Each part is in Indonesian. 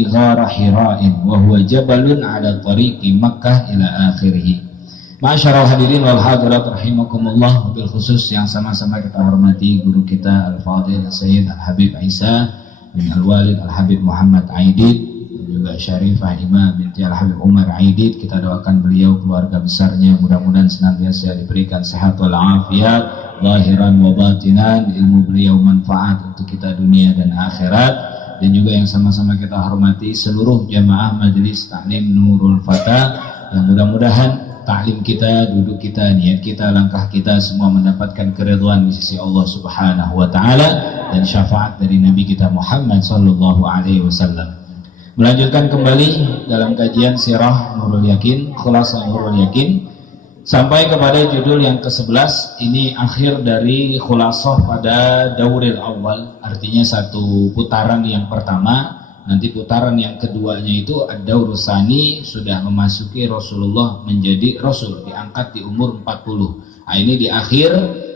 fihi ghara hira'in wa huwa jabalun ala tariqi Makkah ila akhirih. Ma'asyiral hadirin wal hadirat rahimakumullah, wabil khusus yang sama-sama kita hormati guru kita Al-Fadhil Sayyid Al-Habib Isa bin Al-Walid Al-Habib Muhammad Aidid, juga Syarifah Imam binti Al-Habib Umar Aidid. Kita doakan beliau, keluarga besarnya, mudah-mudahan senantiasa diberikan sehat wal afiat zahiran wa batinan, ilmu beliau manfaat untuk kita dunia dan akhirat. Dan juga yang sama-sama kita hormati seluruh jamaah Majelis Taklim Nurul Fata, yang mudah-mudahan taklim kita, duduk kita, niat kita, langkah kita semua mendapatkan keridhaan di sisi Allah Subhanahu wa taala dan syafaat dari Nabi kita Muhammad sallallahu alaihi wasallam. Melanjutkan kembali dalam kajian Sirah Nurul Yakin, Khulasah Nurul Yakin, sampai kepada judul yang ke-11. Ini akhir dari khulasah pada dauril awal, artinya satu putaran yang pertama. Nanti putaran yang keduanya itu ad-daurus tsani, sudah memasuki Rasulullah menjadi Rasul, diangkat di umur 40. Nah, ini di akhir,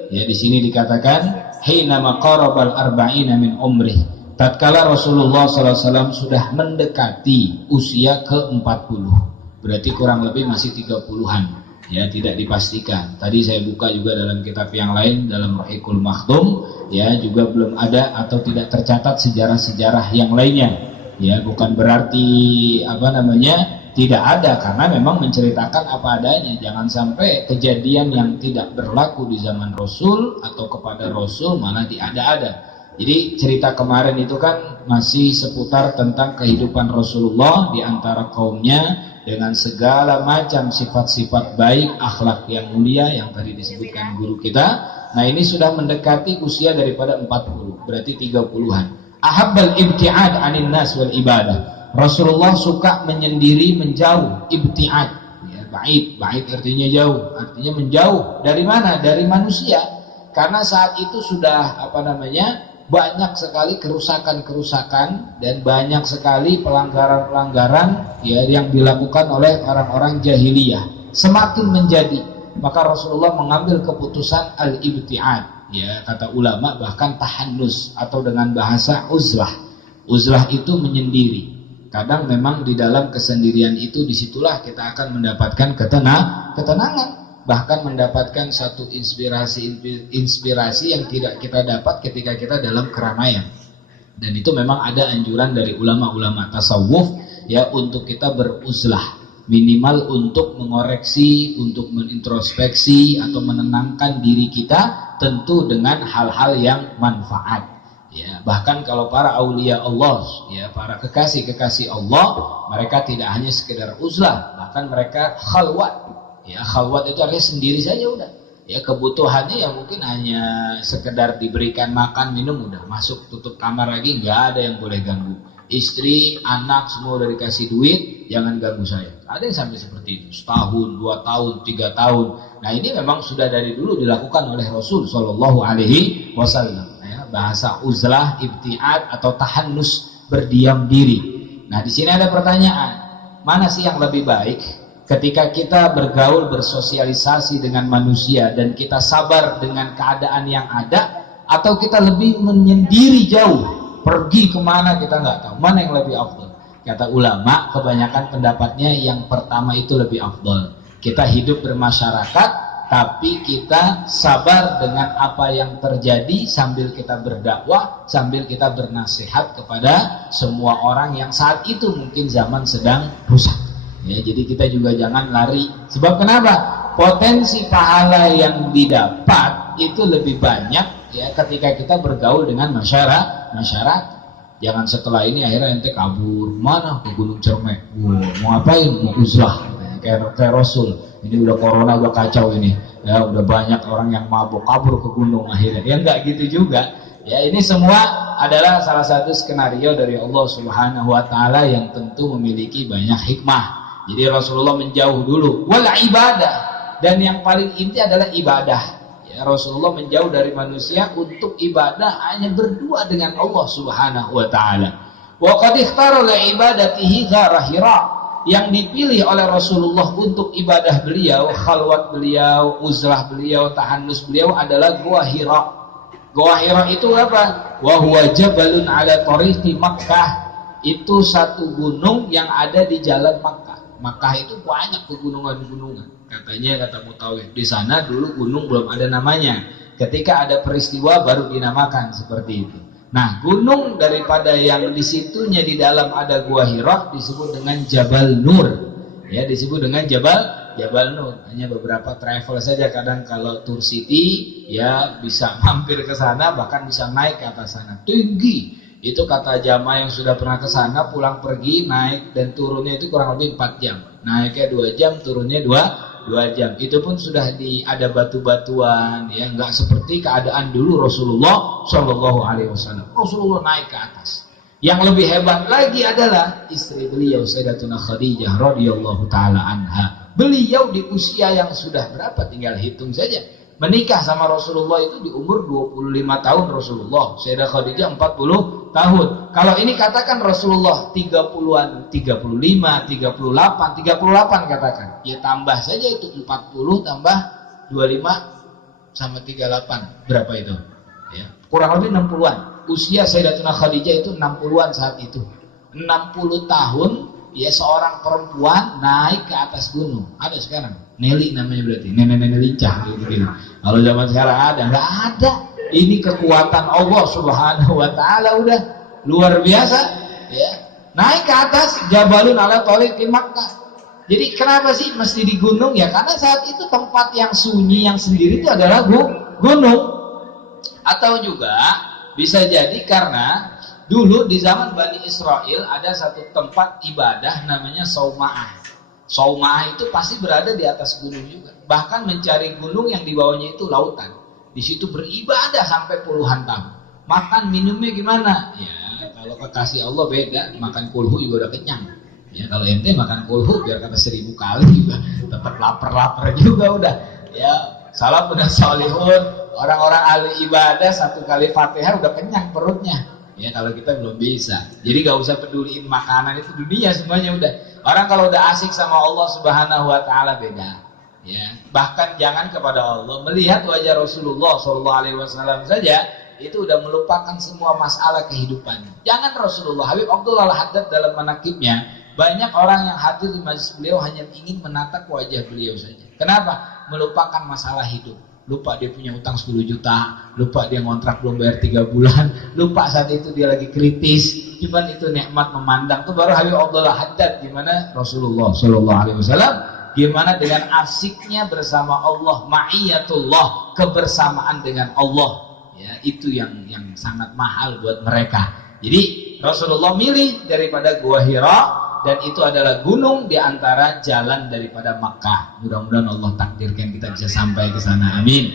ya, di sini dikatakan hina maqarabal arba'ina min umrih, tatkala Rasulullah SAW sudah mendekati usia ke-40, berarti kurang lebih masih 30-an, ya, tidak dipastikan. Tadi saya buka juga dalam kitab yang lain, dalam Rahiqul Maktum, ya, juga belum ada atau tidak tercatat sejarah-sejarah yang lainnya. Ya, bukan berarti tidak ada, karena memang menceritakan apa adanya. Jangan sampai kejadian yang tidak berlaku di zaman Rasul atau kepada Rasul malah diada-ada. Jadi cerita kemarin itu kan masih seputar tentang kehidupan Rasulullah di antara kaumnya dengan segala macam sifat-sifat baik, akhlak yang mulia yang tadi disebutkan guru kita. Nah, ini sudah mendekati usia daripada 40, berarti 30-an. Ahabbal ibti'ad anin nas wal ibadah. Rasulullah suka menyendiri, menjauh. Ibti'ad, ya, ba'id artinya jauh, artinya menjauh dari mana? Dari manusia. Karena saat itu sudah banyak sekali kerusakan-kerusakan dan banyak sekali pelanggaran-pelanggaran, ya, yang dilakukan oleh orang-orang jahiliyah. Semakin menjadi, maka Rasulullah mengambil keputusan al-ibti'ad. Ya, kata ulama bahkan tahannus, atau dengan bahasa uzlah. Uzlah itu menyendiri. Kadang memang di dalam kesendirian itu, disitulah kita akan mendapatkan ketenangan, bahkan mendapatkan satu inspirasi yang tidak kita dapat ketika kita dalam keramaian. Dan itu memang ada anjuran dari ulama-ulama tasawuf, ya, untuk kita beruzlah, minimal untuk mengoreksi, untuk menintrospeksi atau menenangkan diri kita, tentu dengan hal-hal yang manfaat, ya. Bahkan kalau para aulia Allah, ya, para kekasih-kekasih Allah, mereka tidak hanya sekedar uzlah, bahkan mereka khalwat, ya. Khalwat itu artinya sendiri saja udah, ya, kebutuhannya yang mungkin hanya sekedar diberikan makan, minum, udah masuk tutup kamar lagi, nggak ada yang boleh ganggu. Istri, anak semua udah dikasih duit, jangan ganggu saya. Ada yang sampai seperti itu, setahun, 2 tahun, 3 tahun. Nah, ini memang sudah dari dulu dilakukan oleh Rasul Shallallahu Alaihi Wasallam. Ya, bahasa uzlah, ibtiad atau tahannus, berdiam diri. Nah, di sini ada pertanyaan, mana sih yang lebih baik ketika kita bergaul, bersosialisasi dengan manusia dan kita sabar dengan keadaan yang ada, atau kita lebih menyendiri jauh? Pergi kemana kita nggak tahu, mana yang lebih afdal? Kata ulama, kebanyakan pendapatnya yang pertama itu lebih afdal. Kita hidup bermasyarakat, tapi kita sabar dengan apa yang terjadi sambil kita berdakwah, sambil kita bernasihat kepada semua orang yang saat itu mungkin zaman sedang rusak. Ya, jadi kita juga jangan lari. Sebab kenapa? Potensi pahala yang didapat itu lebih banyak, ya, ketika kita bergaul dengan masyarakat. Jangan setelah ini akhirnya ente kabur mana ke Gunung Cermek, mau ngapain? Mau uzlah, kayak Rasul. Ini udah corona, udah kacau ini, ya, udah banyak orang yang mabuk kabur ke gunung akhirnya. Ya enggak gitu juga, ya. Ini semua adalah salah satu skenario dari Allah Subhanahu Wa Taala yang tentu memiliki banyak hikmah. Jadi Rasulullah menjauh dulu, wal ibadah, dan yang paling inti adalah ibadah. Rasulullah menjauh dari manusia untuk ibadah, hanya berdua dengan Allah Subhanahu wa taala. Wa qad ikhtara li ibadatihi ghara Hira, yang dipilih oleh Rasulullah untuk ibadah beliau, khalwat beliau, uzlah beliau, tahannus beliau adalah Gua Hira. Gua Hira itu apa? Wa huwa jabalun ala tariqi Makkah. itu satu gunung yang ada di jalan Makkah. Makkah itu banyak pegunungan-gunungan. Katanya, kata Mutawif, di sana dulu gunung belum ada namanya. Ketika ada peristiwa baru dinamakan seperti itu. Nah, gunung daripada yang di situnya di dalam ada Gua Hira disebut dengan Jabal Nur. Ya, disebut dengan Jabal Nur. Hanya beberapa travel saja kadang kalau Tour City ya bisa mampir ke sana, bahkan bisa naik ke atas sana. Tinggi. Itu kata jamaah yang sudah pernah ke sana, pulang pergi naik dan turunnya itu kurang lebih 4 jam. Naiknya 2 jam, turunnya 2 jam. Itu pun sudah ada batu-batuan, ya, nggak seperti keadaan dulu Rasulullah Shallallahu Alaihi Wasallam. Rasulullah naik ke atas. Yang lebih hebat lagi adalah istri beliau Sayyidatuna Khadijah radhiyallahu taala anha. Beliau di usia yang sudah berapa? Tinggal hitung saja. Menikah sama Rasulullah itu di umur 25 tahun Rasulullah. Sayyidah Khadijah 40 tahun. Kalau ini katakan Rasulullah 30-an, 35, 38 katakan. Ya tambah saja itu 40 tambah 25 sama 38. Berapa itu? Ya, kurang lebih 60-an. Usia Sayyidatuna Khadijah itu 60-an saat itu. 60 tahun ya seorang perempuan naik ke atas gunung. Ada sekarang? Nelly namanya berarti, nenek-nenek lincah gitu. Kalau zaman sekarang nggak ada. Ini kekuatan Allah Subhanahu Wa Taala udah luar biasa, ya. Naik ke atas Jabalun ala Thariqi Makkah. Jadi kenapa sih mesti di gunung? Ya karena saat itu tempat yang sunyi yang sendiri itu adalah gunung. Atau juga bisa jadi karena dulu di zaman Bani Israel ada satu tempat ibadah namanya Sauma'ah. Sauma'ah itu pasti berada di atas gunung juga. Bahkan mencari gunung yang di bawahnya itu lautan. Di situ beribadah sampai puluhan tahun. Makan minumnya gimana? Ya kalau kekasih Allah beda. Makan kulhu juga udah kenyang. Ya kalau ente makan kulhu biar kata 1000 kali juga tetap lapar juga udah. Ya salam udah solihun. Orang-orang ahli ibadah 1 kali Fatihah udah kenyang perutnya. Ya kalau kita belum bisa. Jadi gak usah peduliin makanan, itu dunia semuanya udah. Orang kalau udah asik sama Allah Subhanahu Wa Taala beda. Ya, bahkan jangan kepada Allah, melihat wajah Rasulullah Shallallahu Alaihi Wasallam saja itu udah melupakan semua masalah kehidupan. Jangan Rasulullah, Habib Abdullah Al-Haddad dalam manaqibnya, banyak orang yang hadir di majelis beliau hanya ingin menatap wajah beliau saja. Kenapa? Melupakan masalah hidup. Lupa dia punya utang 10 juta, lupa dia ngontrak belum bayar 3 bulan, lupa saat itu dia lagi kritis. Cuman itu nikmat memandang. Itu baru Habib Abdullah Haddad, gimana Rasulullah Shallallahu Alaihi Wasallam, gimana dengan asiknya bersama Allah, ma'iyatullah, kebersamaan dengan Allah. Ya, itu yang sangat mahal buat mereka. Jadi Rasulullah milih daripada Gua Hira. Dan itu adalah gunung di antara jalan daripada Makkah. Mudah-mudahan Allah takdirkan kita bisa sampai ke sana. Amin.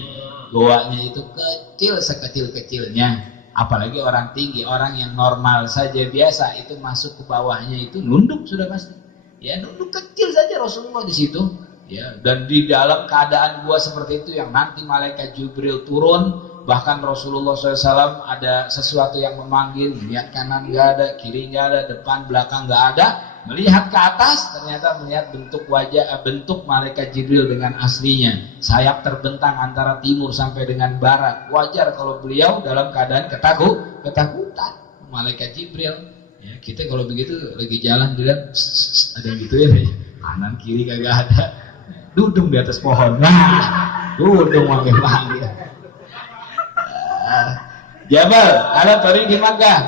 Goanya itu kecil sekecil-kecilnya. Apalagi orang tinggi, orang yang normal saja biasa itu masuk ke bawahnya itu nunduk sudah pasti. Ya nunduk kecil saja Rasulullah di situ. Ya, dan di dalam keadaan gua seperti itu yang nanti malaikat Jibril turun. Bahkan Rasulullah SAW ada sesuatu yang memanggil, lihat kanan nggak ada, kiri nggak ada, depan belakang nggak ada. Melihat ke atas ternyata melihat bentuk wajah, bentuk malaikat Jibril dengan aslinya. Sayap terbentang antara timur sampai dengan barat. Wajar kalau beliau dalam keadaan ketakutan. Malaikat Jibril. Ya, kita kalau begitu lagi jalan dilihat ada yang gitu ya, kanan kiri kagak ada. Dudung di atas pohon. Nah, dudung manggil-manggil. Jabal ala Thariqi Makkah.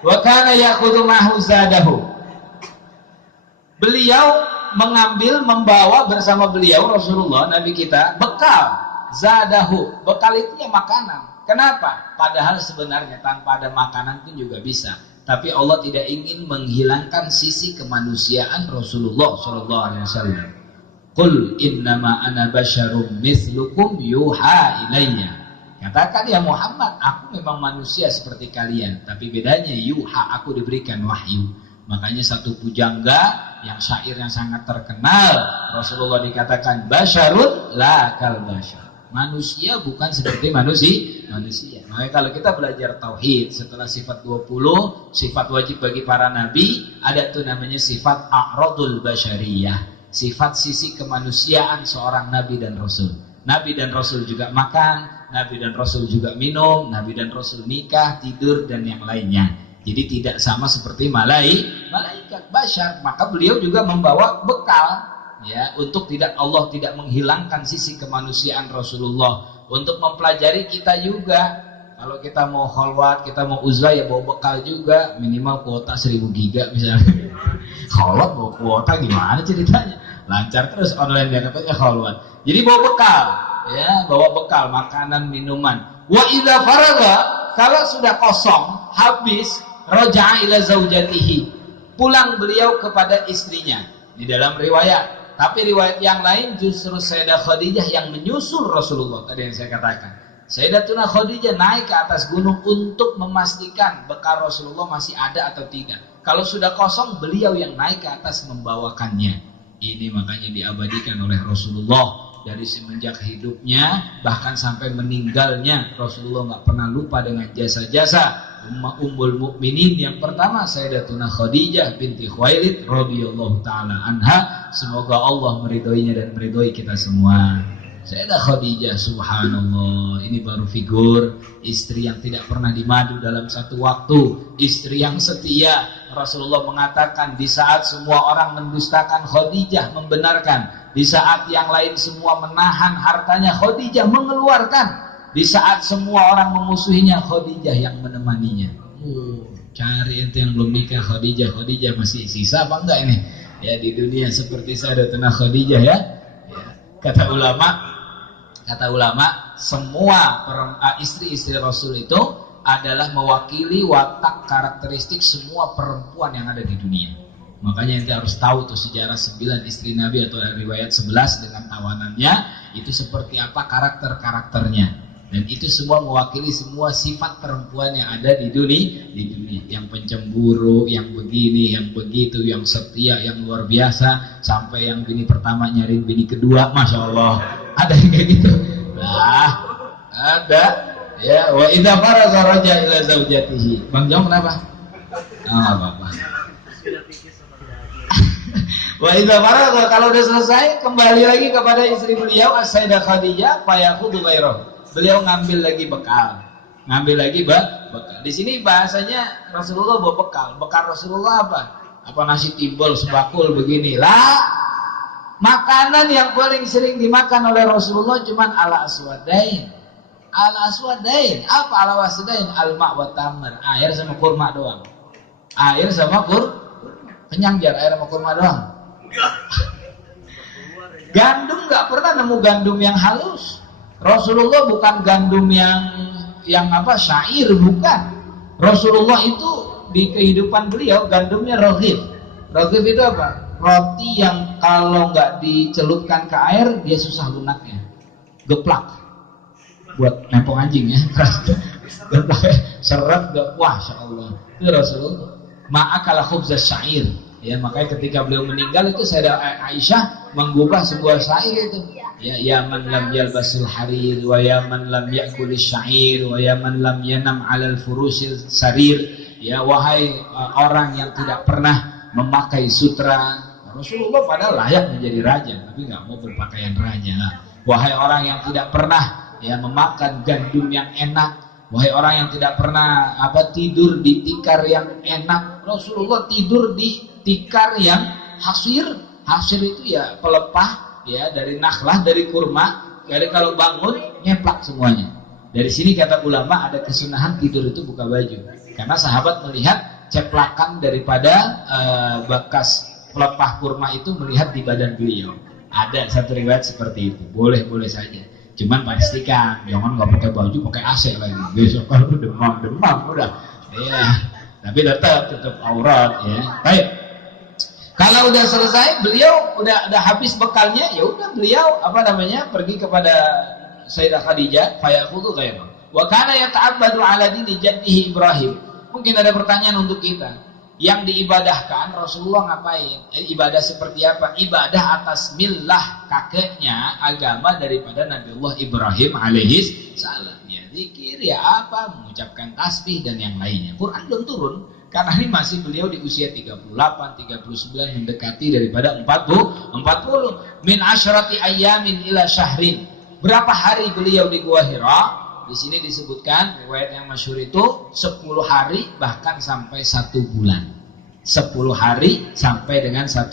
Wa kana ya'khudhu ma'hu zadahu. Beliau membawa bersama beliau Rasulullah Nabi kita bekal zadahu. Bekal itu ya makanan. Kenapa? Padahal sebenarnya tanpa ada makanan pun juga bisa. Tapi Allah tidak ingin menghilangkan sisi kemanusiaan Rasulullah sallallahu alaihi wasallam. Qul innama ana basyarum mithlukum yuha ilayya. Katakan ya Muhammad, aku memang manusia seperti kalian, tapi bedanya yuha, aku diberikan wahyu. Makanya satu pujangga yang syair yang sangat terkenal, Rasulullah dikatakan basyarun la kal basyar. Manusia bukan seperti manusia. Makanya kalau kita belajar tauhid setelah sifat 20, sifat wajib bagi para nabi, ada tuh namanya sifat a'radul basyariyah, sifat sisi kemanusiaan seorang nabi dan rasul. Nabi dan rasul juga makan, Nabi dan Rasul juga minum, Nabi dan Rasul nikah, tidur, dan yang lainnya. Jadi tidak sama seperti malaikat basyar, maka beliau juga membawa bekal ya untuk Allah tidak menghilangkan sisi kemanusiaan Rasulullah, untuk mempelajari kita juga. Kalau kita mau khalwat, kita mau uzlah ya bawa bekal juga, minimal kuota 1000 giga misalnya. Khalwat bawa kuota gimana ceritanya? Lancar terus online dia katanya khalwat. Jadi bawa bekal ya, bawa bekal makanan, minuman. Wa idza faraga, kalau sudah kosong, habis, raja'a ila zaujatihi, pulang beliau kepada istrinya. Di dalam riwayat, tapi riwayat yang lain justru Sayyidah Khadijah yang menyusul Rasulullah. Tadi yang saya katakan, Sayyidatuna Khadijah naik ke atas gunung untuk memastikan bekal Rasulullah masih ada atau tidak. Kalau sudah kosong, beliau yang naik ke atas membawakannya. Ini makanya diabadikan oleh Rasulullah dari semenjak hidupnya bahkan sampai meninggalnya. Rasulullah nggak pernah lupa dengan jasa-jasa Ummul Mukminin yang pertama Sayyidatuna Khadijah binti Khuwailid radhiyallahu taala anha. Semoga Allah meridhoinya dan meridhoi kita semua. Sayyidah Khadijah, subhanallah, ini baru figur istri yang tidak pernah dimadu dalam satu waktu, istri yang setia. Rasulullah mengatakan di saat semua orang mendustakan, Khadijah membenarkan. Di saat yang lain semua menahan hartanya, Khadijah mengeluarkan. Di saat semua orang memusuhinya, Khadijah yang menemaninya. Cari ente yang belum nikah Khadijah masih sisa apa enggak ini? Ya di dunia seperti Sayyidatuna Khadijah ya. Kata ulama, semua istri-istri Rasul itu adalah mewakili watak karakteristik semua perempuan yang ada di dunia. Makanya ente harus tahu tuh sejarah 9 istri Nabi atau riwayat 11 dengan tawanannya itu seperti apa karakter-karakternya. Dan itu semua mewakili semua sifat perempuan yang ada di dunia. Yang pencemburu, yang begini, yang begitu, yang setia, yang luar biasa, sampai yang bini pertama nyariin bini kedua, masya Allah. Ada yang kayak gitu. Nah, ada. Ya, wa idza faraza raja ila zaujatihi. Bang Jong kenapa? Enggak apa-apa. Wa idza faraza, kalau udah selesai kembali lagi kepada istri beliau Sayyidah Khadijah, fayakhudhu ghairahu. Beliau ngambil lagi bekal. Bekal. Di sini bahasanya Rasulullah bawa bekal. Bekal Rasulullah apa? Apa nasi timbel sebakul begini. Lah, makanan yang paling sering dimakan oleh Rasulullah cuman ala aswadain. Ala aswadain. Apa ala aswadain? Al-ma' wa tamr. Air sama kurma doang. Air sama kenyang jar, air sama kurma doang. Gandum nggak pernah nemu gandum yang halus. Rasulullah bukan gandum yang apa syair, bukan. Rasulullah itu di kehidupan beliau gandumnya roghif. Roghif itu apa? Roti yang kalau nggak dicelupkan ke air dia susah lunaknya. Geplak. Buat nempong anjing ya. Geplak, seret, wah, insyaallah. Itu Rasulullah. Ma'akala khubzas syair. Ya, makanya ketika beliau meninggal itu Sayyidah Aisyah menggubah sebuah syair itu. Ya man lam yalbasul harir wa ya man lam ya'kulish syair wa ya man lam yanam 'alal furusil sarir. Ya wahai orang yang tidak pernah memakai sutra. Rasulullah padahal layak menjadi raja tapi nggak mau berpakaian raja. Wahai orang yang tidak pernah ya memakan gandum yang enak. Wahai orang yang tidak pernah tidur di tikar yang enak. Rasulullah tidur di tikar yang hasir. Hasir itu ya pelepah ya dari nakhlah, dari kurma. Jadi kalau bangun nyeplak semuanya. Dari sini kata ulama ada kesunahan tidur itu buka baju. Karena sahabat melihat ceplakan daripada bekas pelepah kurma itu melihat di badan beliau. Ada satu riwayat seperti itu. Boleh saja. Cuman pastikan jangan nggak pakai baju, pakai AC lagi. Besok kalau demam udah. Ya. Tapi tetap aurat ya. Baik. Kalau udah selesai, beliau udah habis bekalnya, ya udah beliau pergi kepada Sayyidah Khadijah, fayakhudhu ghairu. Wa kana yata'abbadu 'ala dini jaddihi Ibrahim. Mungkin ada pertanyaan untuk kita. Yang diibadahkan Rasulullah ngapain? Ibadah seperti apa? Ibadah atas millah kakeknya, agama daripada Nabiullah Ibrahim alaihis salam. Ya zikir, ya apa, mengucapkan tasbih dan yang lainnya. Quran belum turun. Karena ini masih beliau di usia 38, 39 mendekati daripada 40. Min asyrati ayyamin ila syahrin. Berapa hari beliau di Gua Hira? Di sini disebutkan riwayat yang masyhur itu 10 hari bahkan sampai 1 bulan. 10 hari sampai dengan 1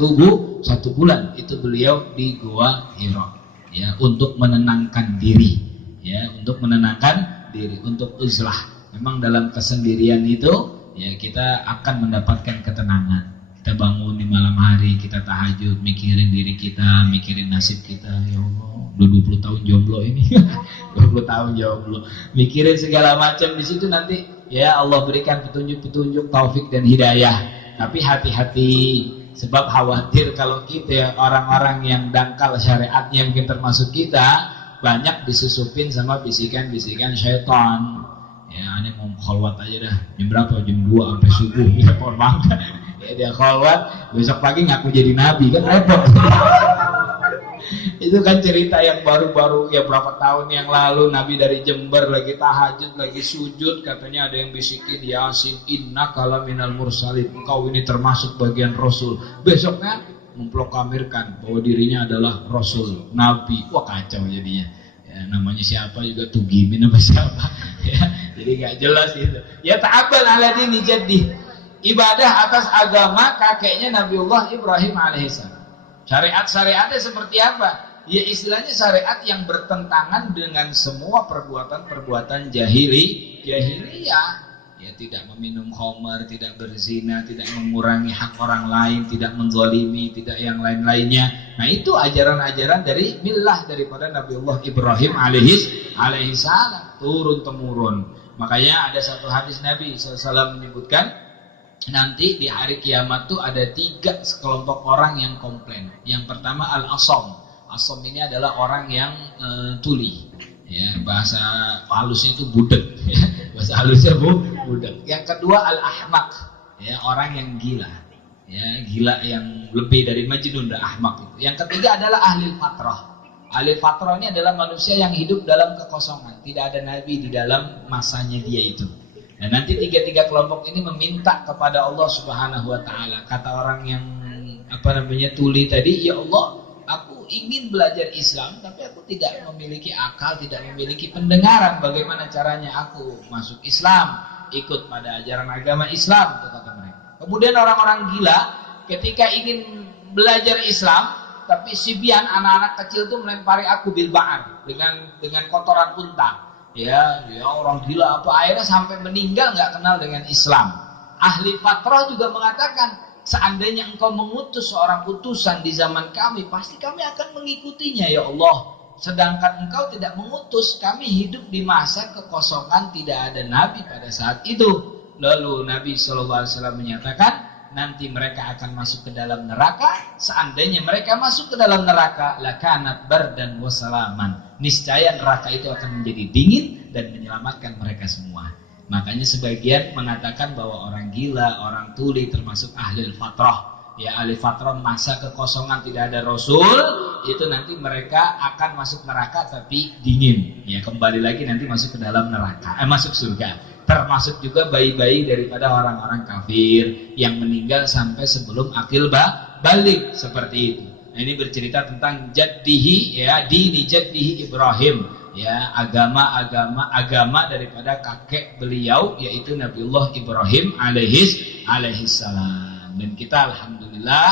bulan itu beliau di Gua Hira, ya, untuk menenangkan diri, ya, untuk menenangkan diri, untuk uzlah. Memang dalam kesendirian itu, ya, kita akan mendapatkan ketenangan. Kita bangun di malam hari, kita tahajud, mikirin diri kita, mikirin nasib kita. Ya Allah, udah 20 tahun jomblo ini. 20 tahun jomblo. Mikirin segala macam, di situ nanti ya Allah berikan petunjuk-petunjuk, taufik dan hidayah. Tapi hati-hati, sebab khawatir kalau kita orang-orang yang dangkal syariatnya, mungkin termasuk kita, banyak disusupin sama bisikan-bisikan syaitan. Ya, aneh mau khalwat aja dah. Jam berapa? Jam 2 sampai subuh. Ya, pohon mangga. Ya, dia khalwat, besok pagi ngaku jadi nabi, kan repot. Itu kan cerita yang baru-baru, ya berapa tahun yang lalu, Nabi dari Jember lagi tahajud, lagi sujud, katanya ada yang bisikin, Yasin, innaka laminal mursalin, engkau ini termasuk bagian Rasul. Besoknya memproklamirkan bahwa dirinya adalah Rasul, Nabi. Wah, kacau jadinya. Ya, namanya siapa juga Tugimin apa siapa. Ya, jadi gak jelas itu. Ya ta'abbal ala dini jaddi, ibadah atas agama kakeknya Nabiullah Ibrahim alaihissalam. Syariat-syariatnya seperti apa? Ya istilahnya syariat yang bertentangan dengan semua perbuatan-perbuatan jahiliyah. Ya, tidak meminum khamar, tidak berzina, tidak mengurangi hak orang lain, tidak menzalimi, tidak yang lain-lainnya. Nah, itu ajaran-ajaran dari millah daripada Nabiullah Ibrahim alaihissalam, turun temurun. Makanya ada satu hadis Nabi SAW menyebutkan, nanti di hari kiamat tuh ada 3 sekelompok orang yang komplain. Yang pertama al-asom. Asom ini adalah orang yang tuli. Ya, bahasa halusnya itu budek. Ya, bahasa halusnya budek. Yang kedua al-ahmak. Ya, orang yang gila. Ya, gila yang lebih dari majnun dan ahmak itu. Yang ketiga adalah ahli fatrah. Ahli fatrah ini adalah manusia yang hidup dalam kekosongan. Tidak ada nabi di dalam masanya dia itu. Dan nanti 3 kelompok ini meminta kepada Allah Subhanahu wa taala. Kata orang yang tuli tadi, ya Allah, aku ingin belajar Islam tapi aku tidak memiliki akal, tidak memiliki pendengaran. Bagaimana caranya aku masuk Islam, ikut pada ajaran agama Islam, kata mereka. Kemudian orang-orang gila ketika ingin belajar Islam, tapi sibyan, anak-anak kecil itu melempari aku bil ba'ar dengan kotoran unta. Ya orang gila apa, akhirnya sampai meninggal nggak kenal dengan Islam. Ahli fatrah juga mengatakan, seandainya engkau mengutus seorang utusan di zaman kami, pasti kami akan mengikutinya ya Allah. Sedangkan engkau tidak mengutus, kami hidup di masa kekosongan, tidak ada nabi pada saat itu. Lalu Nabi SAW menyatakan, nanti mereka akan masuk ke dalam neraka. Seandainya mereka masuk ke dalam neraka, lakanat bardan wasalaman, niscaya neraka itu akan menjadi dingin dan menyelamatkan mereka semua. Makanya sebagian mengatakan bahwa orang gila, orang tuli termasuk ahli fatrah. Ya, ahli fatrah masa kekosongan tidak ada Rasul, itu nanti mereka akan masuk neraka tapi dingin. Ya, kembali lagi nanti masuk ke dalam neraka, masuk surga. Termasuk juga bayi-bayi daripada orang-orang kafir yang meninggal sampai sebelum akil balik, seperti itu. Nah, ini bercerita tentang jaddihi, ya, dini jaddihi Ibrahim, ya, agama daripada kakek beliau, yaitu Nabiullah Ibrahim alaihissalam. Dan kita alhamdulillah,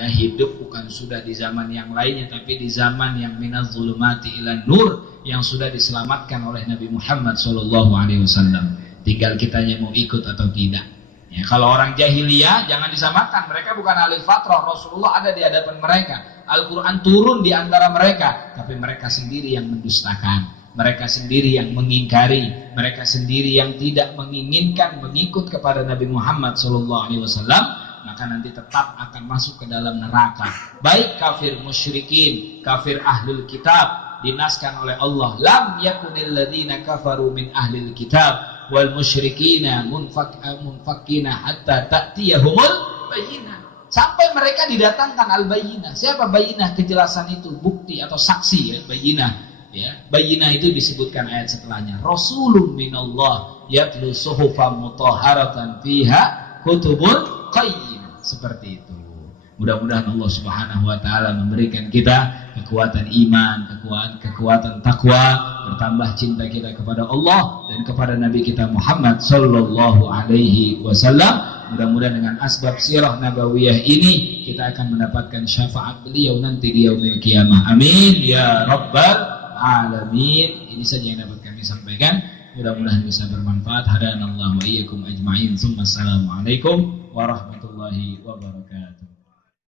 ya, hidup bukan sudah di zaman yang lainnya, tapi di zaman yang minaz zulumati ilan nur, yang sudah diselamatkan oleh Nabi Muhammad SAW. Tinggal kitanya mau ikut atau tidak. Ya, kalau orang jahiliyah jangan disamakan, mereka bukan ahli fatrah. Rasulullah ada di hadapan mereka, Al-Quran turun di antara mereka, tapi mereka sendiri yang mendustakan, mereka sendiri yang mengingkari, mereka sendiri yang tidak menginginkan mengikut kepada Nabi Muhammad SAW. Maka nanti tetap akan masuk ke dalam neraka. Baik kafir musyrikin, kafir ahlul kitab, dinaskan oleh Allah, lam yakunil ladzina kafaru min ahlil kitab wal musyrikina munfakina hatta ta'tiyahumul bayyinah, sampai mereka didatangkan al-bayyinah. Siapa bayyinah? Kejelasan itu, bukti atau saksi, ya, bayyinah. Ya, bayyinah itu disebutkan ayat setelahnya, rasulun minallah yatlu suhufan mutahharatan fiha kutubun qayyim, seperti itu. Mudah-mudahan Allah Subhanahu wa taala memberikan kita kekuatan iman, kekuatan takwa, bertambah cinta kita kepada Allah dan kepada Nabi kita Muhammad sallallahu alaihi wasallam. Mudah-mudahan dengan asbab sirah nabawiyah ini kita akan mendapatkan syafaat beliau nanti di yaumil qiyamah. Amin ya rabbal alamin. Ini saja yang dapat kami sampaikan. Mudah-mudahan bisa bermanfaat. Hadanallahu wa iyyakum ajma'in. Assalamualaikum warahmatullahi wabarakatuh.